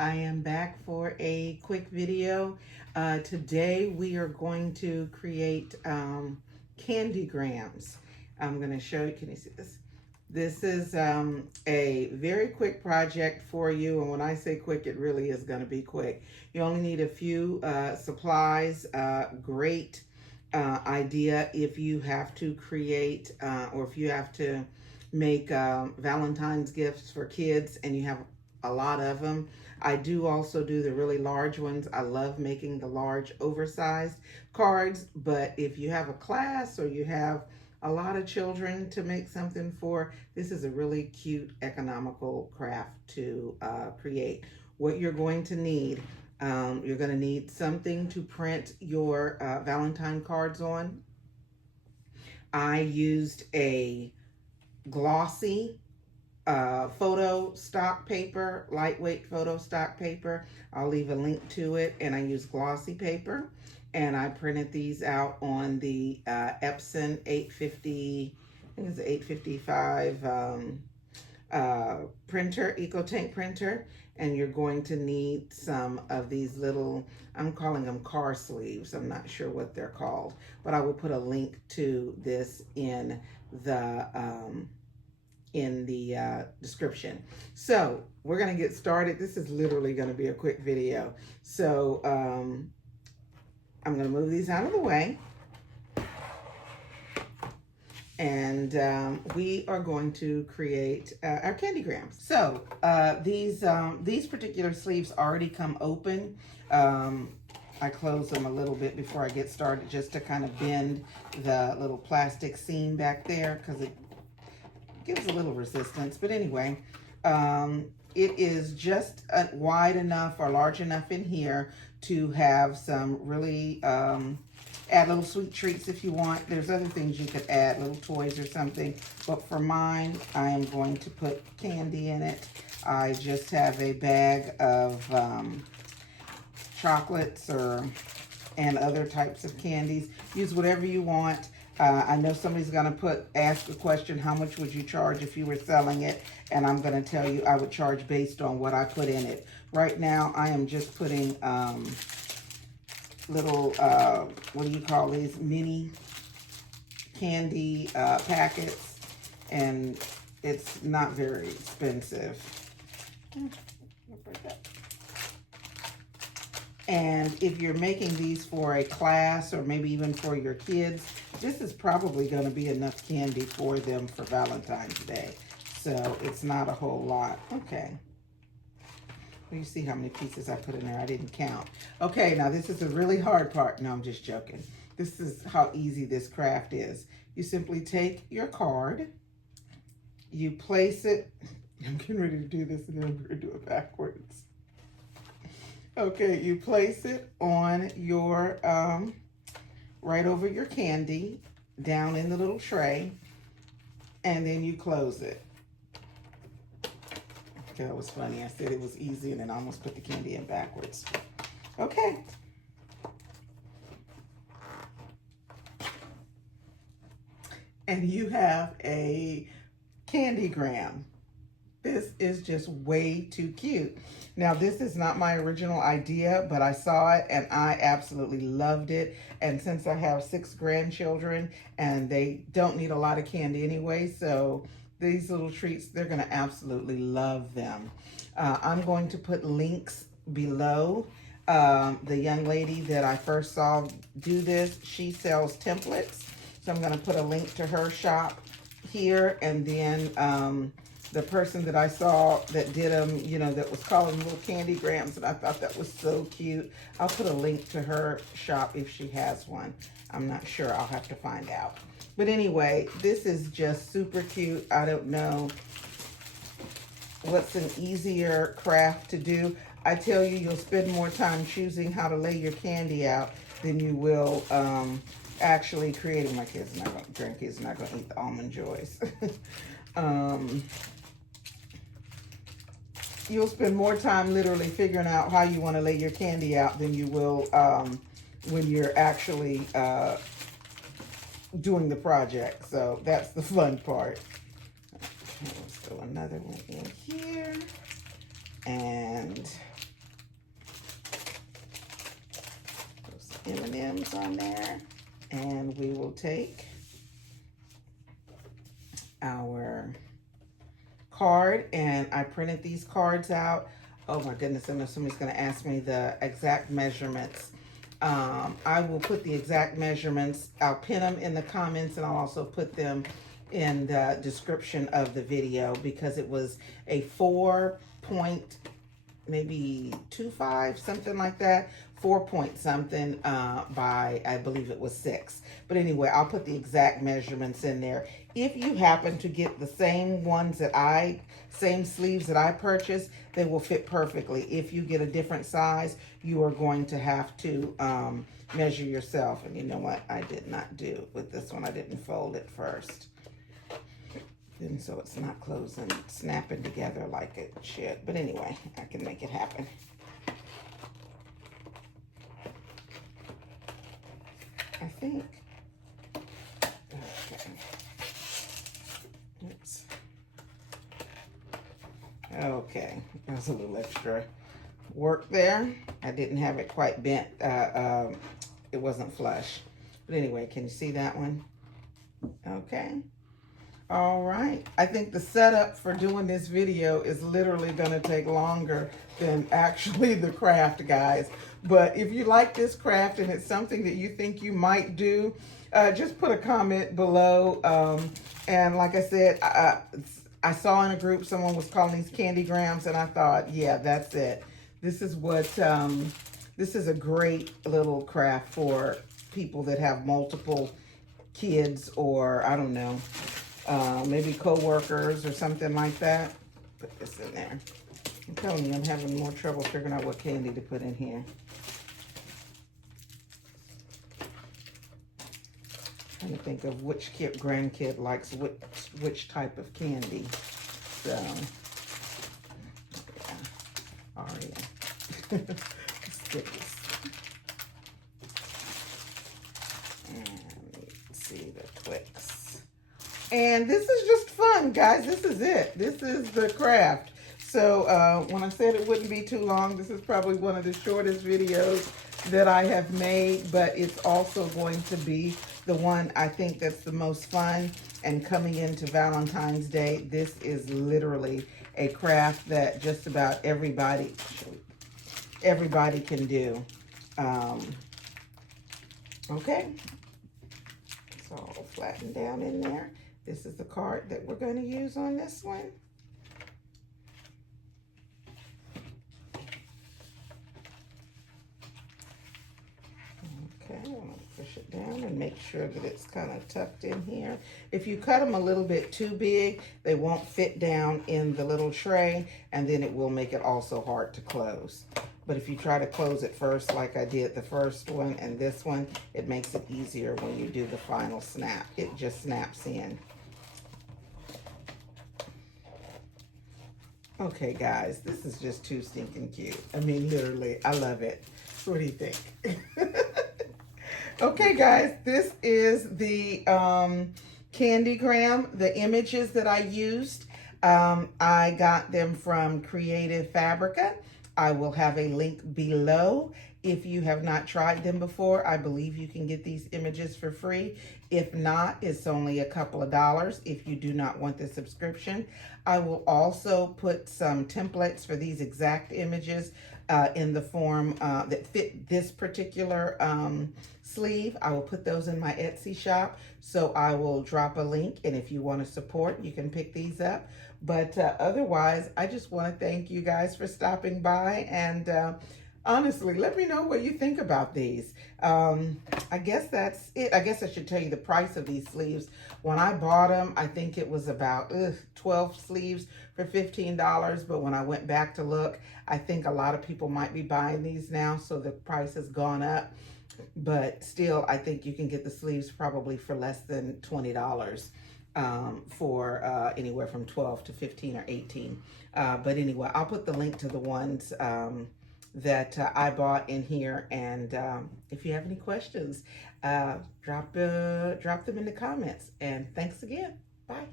I am back for a quick video. Today we are going to create candy grams. I'm going to show you, can you see this? This is a very quick project for you, and when I say quick, it really is going to be quick. You only need a few supplies. Great idea if you have to create or if you have to make Valentine's gifts for kids and you have a lot of them. I do also do the really large ones. I love making the large oversized cards, but if you have a class or you have a lot of children to make something for, this is a really cute, economical craft to create. What you're going to need, you're going to need something to print your Valentine cards on. I used a glossy photo stock paper, lightweight photo stock paper. I'll leave a link to it, and I use glossy paper, and I printed these out on the Epson 850, I think it's 855 printer, EcoTank printer. And you're going to need some of these little, I'm calling them car sleeves. I'm not sure what they're called, but I will put a link to this in the description. So we're going to get started. This is literally going to be a quick video. So I'm going to move these out of the way. And we are going to create our candy grams. So these particular sleeves already come open. I close them a little bit before I get started, just to kind of bend the little plastic seam back there, because it gives a little resistance. But anyway, it is just wide enough or large enough in here to have some really add little sweet treats if you want. There's other things you could add, little toys or something. But for mine, I am going to put candy in it. I just have a bag of chocolates and other types of candies. Use whatever you want. I know somebody's going to ask the question, how much would you charge if you were selling it? And I'm going to tell you I would charge based on what I put in it. Right now, I am just putting little, what do you call these, mini candy packets, and it's not very expensive. And if you're making these for a class or maybe even for your kids, this is probably going to be enough candy for them for Valentine's Day. So it's not a whole lot. Okay. You see how many pieces I put in there? I didn't count. Okay, now this is a really hard part. No, I'm just joking. This is how easy this craft is. You simply take your card, you place it. I'm getting ready to do this and then I'm going to do it backwards. Okay, you place it on your, right over your candy, down in the little tray, and then you close it. That was funny. I said it was easy and then I almost put the candy in backwards. Okay. And you have a candy gram. This is just way too cute. Now, this is not my original idea, but I saw it and I absolutely loved it. And since I have 6 grandchildren and they don't need a lot of candy anyway, so these little treats, they're going to absolutely love them. I'm going to put links below. The young lady that I first saw do this, she sells templates. So I'm going to put a link to her shop here. And then the person that I saw that did them, you know, that was calling them little candy grams, and I thought that was so cute. I'll put a link to her shop if she has one. I'm not sure. I'll have to find out. But anyway, this is just super cute. I don't know what's an easier craft to do. I tell you, you'll spend more time choosing how to lay your candy out than you will actually creating. My kids are not going, grandkids are not going to eat the Almond Joys. You'll spend more time literally figuring out how you want to lay your candy out than you will when you're actually doing the project. So that's the fun part. Okay, let's throw another one in here. And M&Ms on there. And we will take our card, and I printed these cards out. Oh my goodness, I know somebody's going to ask me the exact measurements. I will put the exact measurements. I'll pin them in the comments, and I'll also put them in the description of the video, because it was a 4 maybe 2.5, something like that. 4 point something by, I believe it was 6. But anyway, I'll put the exact measurements in there. If you happen to get the same ones that same sleeves that I purchased, they will fit perfectly. If you get a different size, you are going to have to measure yourself. And you know what I did not do with this one? I didn't fold it first. And so it's not closing, snapping together like it should. But anyway, I can make it happen. I think. Okay. Oops. Okay. There's a little extra work there. I didn't have it quite bent. It wasn't flush. But anyway, can you see that one? Okay. All right. I think the setup for doing this video is literally going to take longer than actually the craft, guys. But if you like this craft and it's something that you think you might do, just put a comment below. And like I said, I saw in a group someone was calling these candygrams, and I thought, yeah, that's it. This is what, this is a great little craft for people that have multiple kids, or I don't know, maybe co-workers or something like that. Put this in there. I'm telling you, I'm having more trouble figuring out what candy to put in here. Trying to think of which grandkid likes which type of candy. So, yeah. Aria. Stickers. And let's see, the Twix. And this is just fun, guys. This is it. This is the craft. So when I said it wouldn't be too long, this is probably one of the shortest videos that I have made, but it's also going to be the one I think that's the most fun. And coming into Valentine's Day, this is literally a craft that just about everybody can do. Okay, so I'll flatten down in there. This is the card that we're going to use on this one. Okay, I'm going to push it down and make sure that it's kind of tucked in here. If you cut them a little bit too big, they won't fit down in the little tray, and then it will make it also hard to close. But if you try to close it first, like I did the first one and this one, it makes it easier when you do the final snap. It just snaps in. Okay, guys, this is just too stinking cute. I mean, literally, I love it. What do you think? Okay, guys, this is the Candygram, the images that I used. I got them from Creative Fabrica. I will have a link below. If you have not tried them before, I believe you can get these images for free. If not, it's only a couple of dollars if you do not want the subscription. I will also put some templates for these exact images in the form that fit this particular sleeve. I will put those in my Etsy shop. So I will drop a link, and if you want to support, you can pick these up. But otherwise, I just want to thank you guys for stopping by, and honestly, let me know what you think about these. I guess that's it. I guess I should tell you the price of these sleeves. When I bought them, I think it was about 12 sleeves for $15. But when I went back to look, I think a lot of people might be buying these now, so the price has gone up. But still, I think you can get the sleeves probably for less than $20 for anywhere from 12 to 15 or 18. But anyway, I'll put the link to the ones that I bought in here, and if you have any questions, drop them in the comments. And thanks again. Bye.